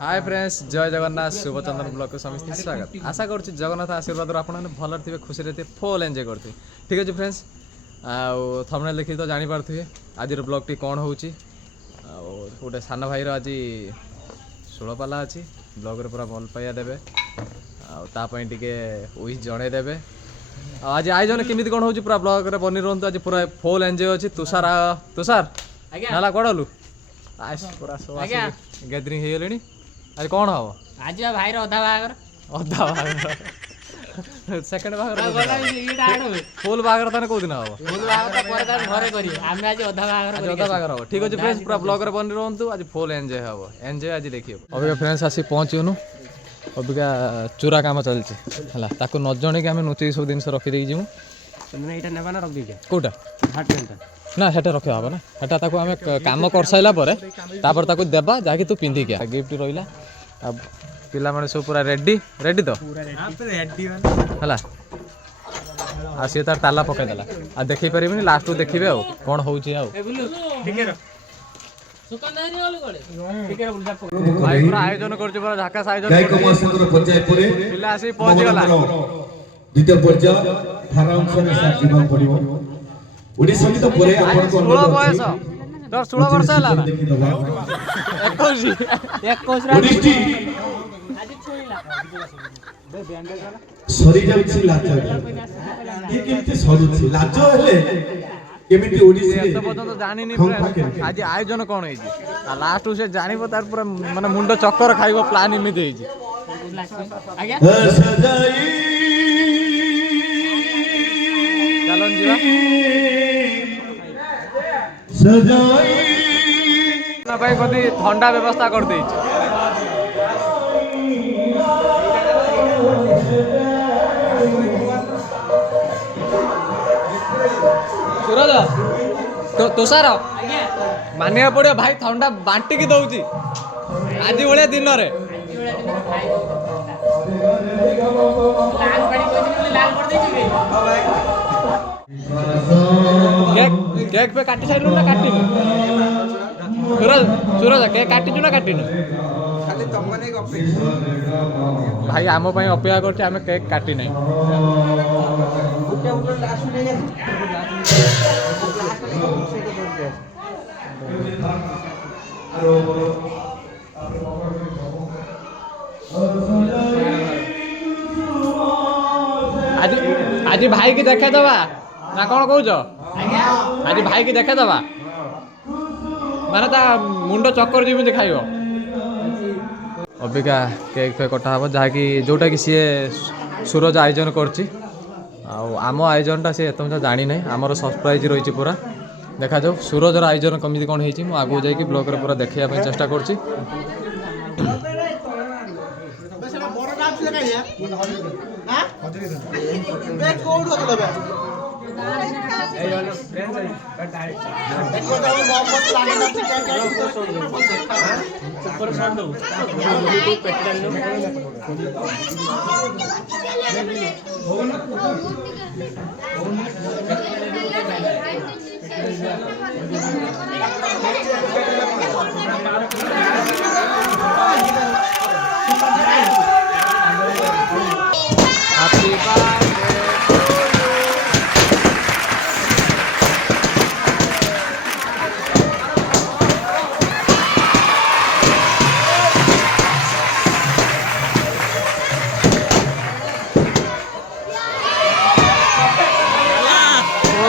Hi friends जय Jagannath शुभचंद्रन blog को समस्त स्वागत आशा कर जगन्नाथ आशीर्वाद आप भल थे खुशी थे फुल एंजॉय करते ठीक अच्छे फ्रेंड्स थंबनेल देखी तो जानी पारे आज ब्लॉग टी कौन हो गोटे सान भाईर आज षोलपाला अच्छी ब्लॉग रे पूरा भल पाइबा देवे आपाई टे विश जनईदेवे आज आयोजन केमी कौन हो पूरा ब्लॉग रे बनी रुहतु आज पूरा फुल एंजॉय अच्छी तुषार तुषार नाला कड़लु पूरा सब गैदरिंग हो गले आज कौन हम आज भाईर अधा बागर अधा बागर सेकंड बागर फुल बागर ताने को दिन हम फुल बागर पर तार घरे करी हम आज अधा बागर अधा बागर हम ठीक अछि फ्रेंड्स पूरा ब्लॉग रे बनि रहंतु आज फुल एंजॉय हबो एंजॉय आज देखियो अबे फ्रेंड्स आसी पहुंचिनु अबिका चूरा काम चलछि हला ताको न जणे के हम नुची सब दिन रखि देइ जिमु तने एटा नेबा ना रख दीजिए कोटा हाट पेंटा ना हेटा रखिया हबो ना हेटा ताको हम काम कर साइला परे तापर ताको देबा जाके तू पिंधी के गिफ्ट रहिला अब पिला माने सब पूरा रेडी रेडी तो हां पे रेडी हला आ से तार ताला पकाई देला आ देखि परिबनी लास्ट को देखिबे आ कोन होउची आ ठीक है सुकंदारी वाले कोले ठीक है बुल जा भाई पूरा आयोजन करछ पूरा झाकास आयोजन गायक मास्टर पंचायत परे पिला आसी पहुंच गला द्वितीय पर्याय धारा अनुसार साथ जीवन पड़िबो ओडी संगीत परे आपण को 16 बयस तोर 16 वर्ष हला ना 21 ओडिस्टी आज छोइला सरी जाउछि लाज ए केमति सरुछि लाज हेले केमिति ओडिसी तो पर्यंत जानि नि फ्रेंड आज आयोजन कोन होई आ लास्ट से जानिबो तार पूरा माने मुंडो चक्कर खाइबो प्लान इमिति होई आज्ञा सजाई चलन जीवा सजाई ना भाई कदी ठंडा व्यवस्था कर देई सूरज तो तुषार मानिया पड़ियो भाई ठंडा बांटी की दउची आज भलिया दिन रे लाल पानी कोइ लाल कर दे छी केक केक पे काटी साइलु ना काटिनु सूरज सूरज केक काटिनु ना काटिनु खाली तमने अपेक्षा भाई आम पई अपेक्षा करछि आमे केक काटी नै गुटे गुटे लास्ट नहीं आज आज भाई की देखा दबा ना कौन कहूच आज भाई की देखा दबा माने ता मुंडो चक्कर जेमि खाइबो अबिका केक पे कटा हबो जहा कि जोटा कि सी सूरज आयोजन करछि आम आयोजनटा सी तुम जानी ना आमर सरप्राइज रही पूरा देखा जाऊ सूरज आयोजन कमी कौन होती मुझे आगू जाकि ब्लॉग रे पूरा देखा चेष्टा करछि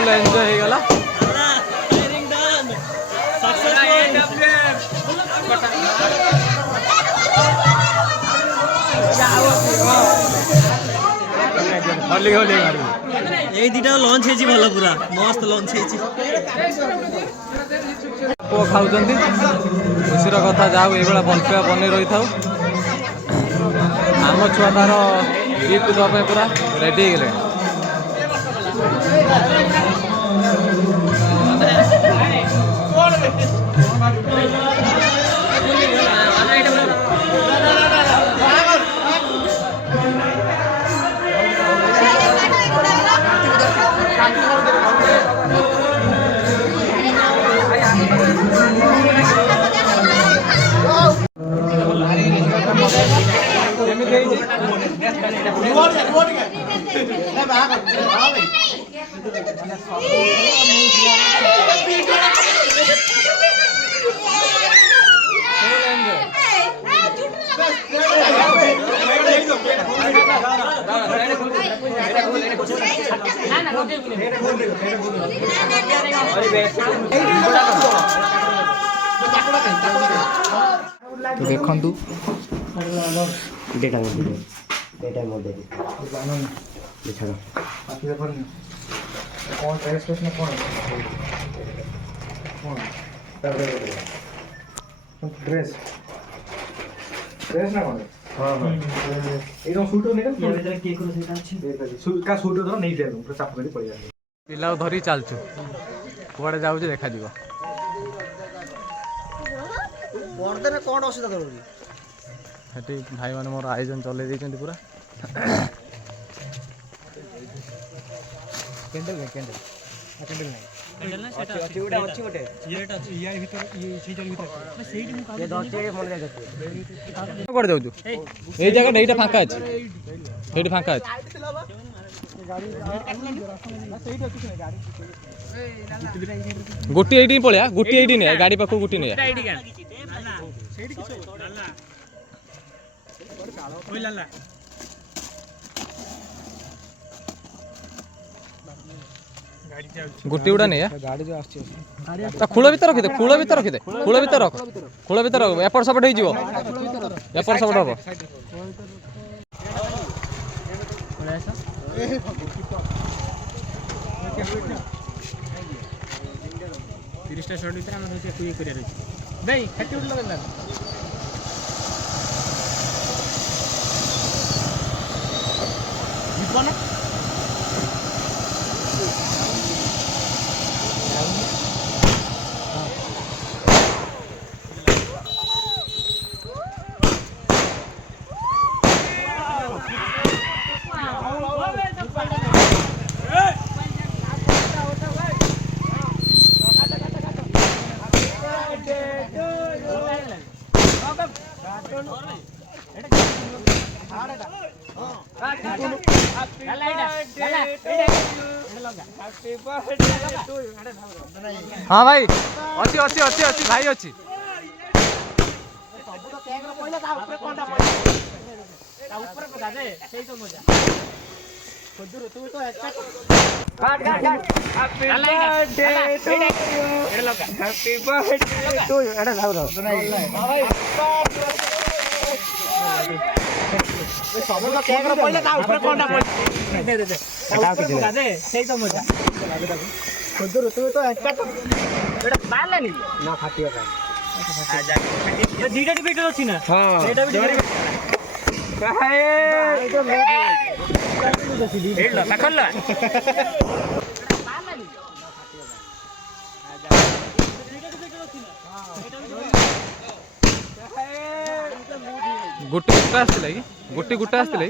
एंजॉय हो गला এই দিটা লঞ্চ হেজি ভালো পুরা মস্ত লঞ্চ হেজি पो खाऊंट खुशी कथा जाऊ ये भल पाइबा बन रही था आम छुआ तार गिफ्ट देवाई पूरा रेडी हो गले ଦେଖନ୍ତୁ ପିଲାକୁ ଧରି ଚାଲଛୁ କୁଆଡ଼େ ଯାଉଛି ଦେଖାଯିବ। ସେଠି ଭାଇମାନେ ମୋର ଆୟୋଜନ ଚଲେଇ ଦେଇଛନ୍ତି ପୁରା। କୁଆଡ଼େ ଯାଉଛୁ? ଏଇ ଜାଗାଟା ଏଇଟା ଫାଙ୍କା ଅଛି, ଏଇଠି ଫାଙ୍କା ଅଛି। ଗୋଟିଏ ଏଇଠି ପଳେଆ, ଗୋଟିଏ ଏଇଠି ନିଆ, ଗାଡ଼ି ପାଖକୁ ଗୋଟିଏ ନିଆ। ଗୋଟିଏ ଗୁଡ଼ା ନିଆ। ଖୋଳ ଭିତରେ ରଖିଦେ, ଖୋଳ ଭିତରେ ରଖିଦେ, ଖୋଳ ଭିତରେ ରଖ, ଖୋଳ ଭିତରେ ରଖ। ଏପଟ ସେପଟ ହେଇଯିବ, ଏପଟ ସେପଟ ହବ। हाँ भाई अच्छी अच्छी अच्छी अच्छी भाई अच्छी गोटे गुटा आसला कि गोटे गुटा आसला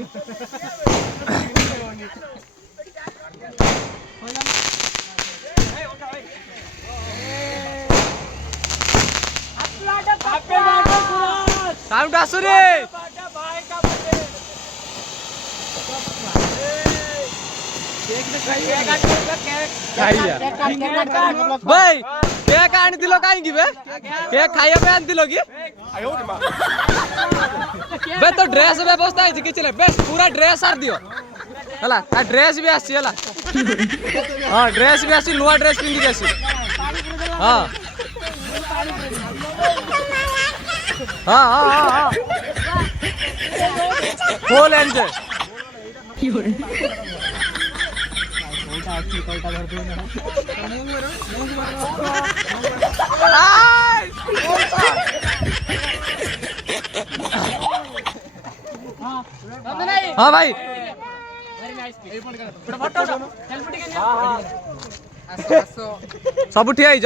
साउंड आसु रे भाई केक आनी दिलो काई की बे केक खाइया पे आनी दिलो की बे तो ड्रेस व्यवस्था है कि चले बे पूरा ड्रेस आर दियो हला आ ड्रेस भी आसी हला हां ड्रेस भी आसी नुवा ड्रेस पिंदी के आसी हां हां हां हां फुल एंजॉय हाँ भाई सब ठिया ही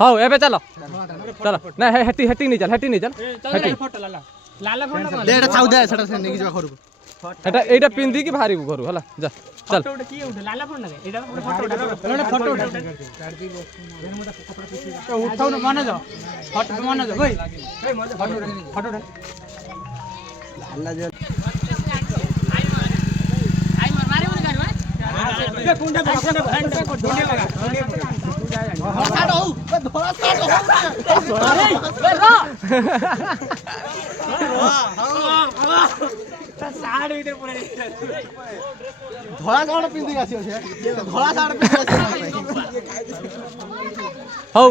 हाँ एबे चलो चलो ना हेटी हेटी नहीं चल हेटी नहीं चल हेटी এটা এইটা পিন্ধিকি বাহারিবু ঘরু হলা যা চল ফটো কি উঠে লালা ফোন না এটা ଗୋଟେ ফটো উঠাও না মনে যাও ফটো মনে যাও ভাই ফটো আল্লাহ যে আই মারে বলে গাড়ি ভাই কোনটা ଧଳା ସାର୍ଟ ପିନ୍ଧିକି ଆସିବ ସେ ଧଳା ସାର୍ଟ ପିନ୍ଧିକି ହଉ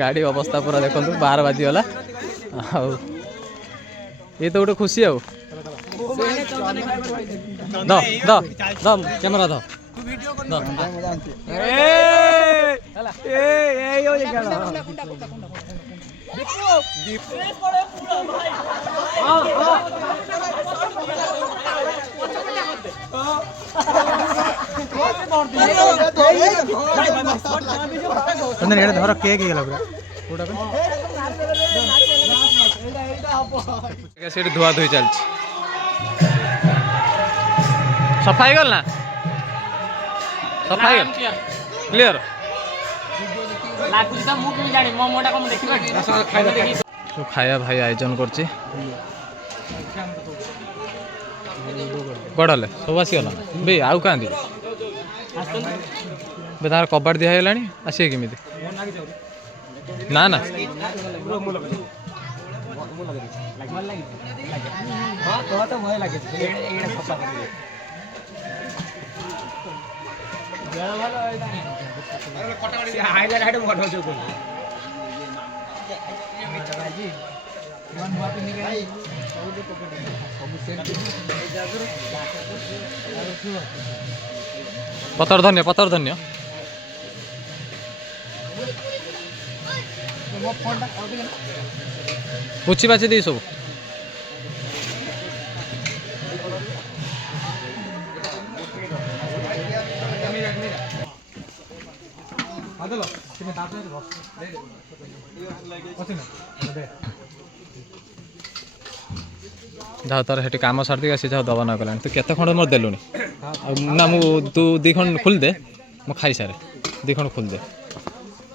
ଗାଡ଼ି ଅବସ୍ଥା ପୁରା ଦେଖନ୍ତୁ 12 ବାଜିଗଲା ଆଉ ଏ ତ ଗୋଟେ ଖୁସି ଆଉ ଦ କ୍ୟାମେରା ଦ ଧର କେକ୍ ହେଇଗଲା ପୁରା ସେଠି ଧୁଆ ଧୋଇ ଚାଲିଛି ସଫା ହେଇଗଲ ନା ସଫା ହେଇଗଲ କ୍ଲିୟର ଲାଗୁଛି ତ ମୁଁ କେମିତି ଜାଣି ମୋ ମୋଟା କମ ଦେଖିବାନି ଖାଇବା ଭାଇ ଆୟୋଜନ କରୁଛି ଗଡ଼ଲେ ସବୁ ଆସିଗଲା ବେ ଆଉ କାନ୍ଦି ବେ ତାର କବାଟ ଦିଆ ହେଇଗଲାଣି ଆସିବେ କେମିତି ନା ନା ପତର ଧନ୍ୟ ପୁଛି ବାଛି ଦେଇ ସବୁ ଯାହା ତାର ସେଠି କାମ ସାରିଦେଇ ଆସି ଯାହା ଦବା ନ କଲାଣି ତୁ କେତେ ଖଣ୍ଡ ମୋର ଦେଲୁଣି ଆଉ ନା ମୁଁ ତୁ 2 ଖଣ୍ଡ ଖୋଲିଦେ ମୁଁ ଖାଇସାରେ 2 ଖଣ୍ଡ ଖୋଲିଦେ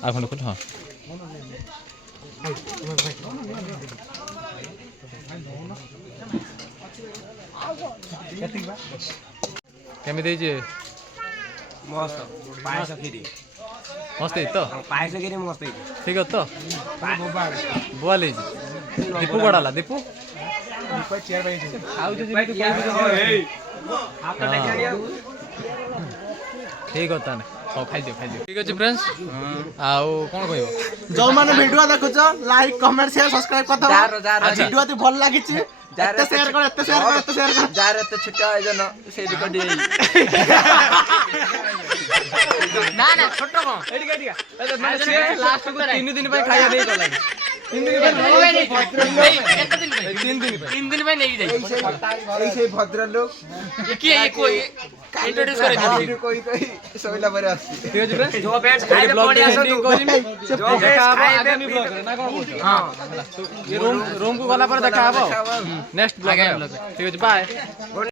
ଆଉ ଖଣ୍ଡ ଖୋଲ ହଁ କେମିତି ହେଇଛି ମସ୍ତ ପାୟସ କ୍ଷୀରି ମସ୍ତ ହେଇଛି ତ ପାୟସ କ୍ଷୀରି ମସ୍ତ ହେଇଛି ଠିକ ଅଛି ତ ବୋଆଲ ହେଇଛି ଦୀପୁ ଗଡ଼ାଲା ଦୀପୁ ଆଉ ଠିକ ଅଛି ତାହେଲେ ହଉ ଖାଇଦିଅ ଠିକ ଅଛି ଫ୍ରେଣ୍ଡସ୍ ଆଉ କ'ଣ କହିବ ଯୋଉମାନେ ଭିଡିଓ ଦେଖୁଛ ଲାଇକ୍ କମେଣ୍ଟ ସେୟାର ସବସ୍କ୍ରାଇବ କରିଦବ ଭିଡିଓ ଯଦି ଭଲ ଲାଗିଛି ଏତେ ସେୟାର କର ଯାହାର ଏତେ ଛୋଟ ଆୟୋଜନ ସେଇଠି କଟି ନା ନା ଛୋଟ କଣ ଲାଷ୍ଟକୁ 3 ଦିନ ପାଇଁ ଖାଇବା ଦେଇ ଗଲାଣି 3 ଦିନ ପାଇଁ ନେଇକି ଯାଇ ସେଇ ଭଦ୍ରଲୋକ କିଏ ଇଣ୍ଟ୍ରୋଡ୍ୟୁସ କରି କହି ଶୋଇଲା ପରେ ଆସୁଛି ଠିକ ଅଛି ଫ୍ରେଣ୍ଡସ୍ ଯୋ ବ୍ୟାଚ୍ ଖାଇବେ ପଡି ଆସନ୍ତୁ ଆଗାମୀ ବ୍ଲଗରେ ନା କ'ଣ କହୁଛ ହଁ ରୁମକୁ ଗଲା ପରେ ଦେଖା ହବ ନେକ୍ସଟ ବ୍ଲଗ ଠିକ ଅଛି ବାଏ